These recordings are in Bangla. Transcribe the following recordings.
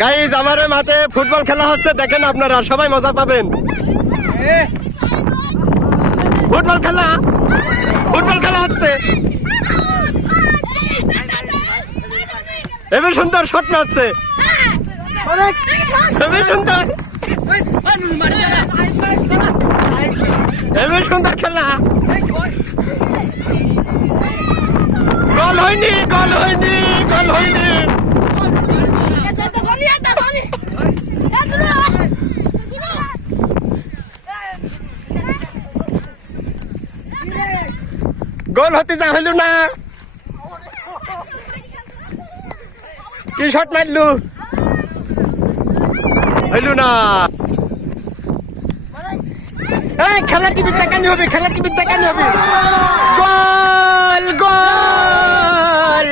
গাইজ আমার মাঠে ফুটবল খেলা হচ্ছে, দেখেন আপনারা সবাই মজা পাবেন। ফুটবল খেলা হচ্ছে, এবার সুন্দর শট মারছে, এবার সুন্দর খেলা। গোল হয়নি। গোল হতে যা হইল না, কি শট মারলু, হইল না। খেলা টিভি দেখানি হবে, গোল গোল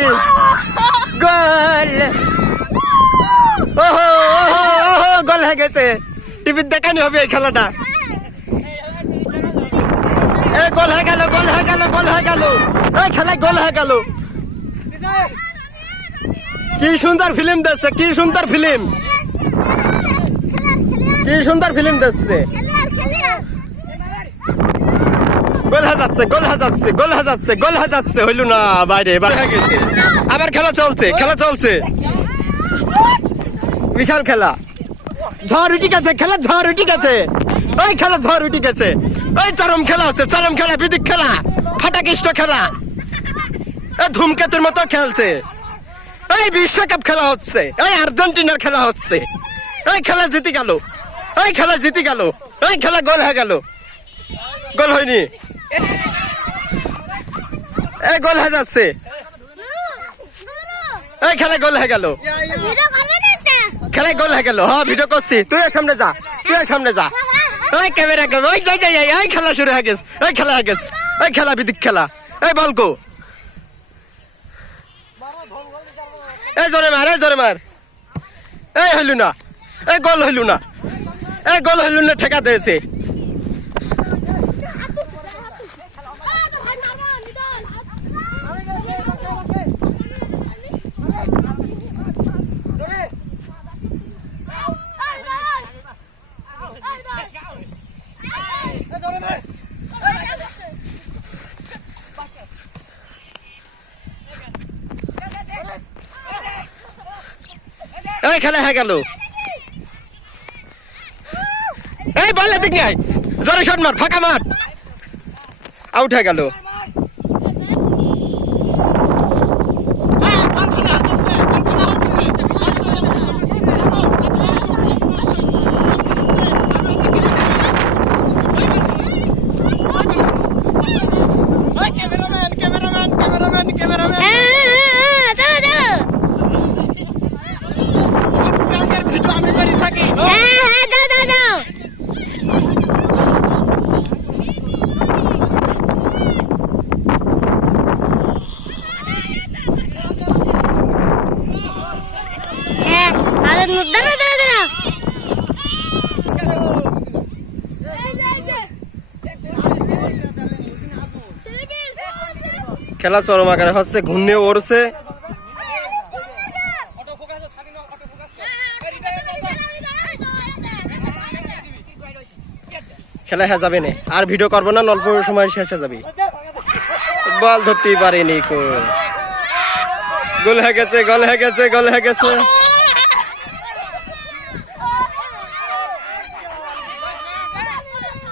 গোল, ওহো গোল হয়ে গেছে। টিভি দেখানি হবে এই খেলাটা। গোল হয়ে গেল, এই খেলায় গোল হয়ে গেল। কি সুন্দর ফিল্ম দেখছে, কি সুন্দর ফিল্ম দেখছে। গোল হয়ে যাচ্ছে, হইল না, বাইরে হয়ে গেছে। আবার খেলা চলছে, বিশাল খেলা। ঝড় উঠে গেছে, ওই খেলা ঝড় উঠে গেছে। ওই চরম খেলা হচ্ছে, বিদিক খেলা, ফাটাকিষ্ট খেলা। ধূমকেতুর মতো খেলছে। এই বিশ্বকাপ খেলা হচ্ছে, এই আর্জেন্টিনার খেলা হচ্ছে। এই খেলা জিতে গেল, এই খেলা গোল হয়ে গেল। গোল হয়নি, এই গোল হয়ে যাচ্ছে। এই খেলা গোল হয়ে গেল, হ্যাঁ ভিডিও করছি। তুই সামনে যা, ওই ক্যামেরা ওই খেলা শুরু হয়ে গেছে, এই খেলা বিদিক খেলা। এই বলকো, এই জোরে মার, এই হইল না, এই গোল হইল না, ঠেকা দিয়েছে। এই খেলা হয়ে গেল, এই বলে দিক নাই, জোরে শট মার, ফাঁকা মার, আউট হয়ে গেল। খেলা চরম আকারে হচ্ছে, ঘূর্ণিও ওড়ছে। খেলা হয়ে যাবে না, আর ভিডিও করবো না, অল্প সময় শেষ হয়ে যাবে। বল ধরতেই পারেনি, গোল হয়ে গেছে।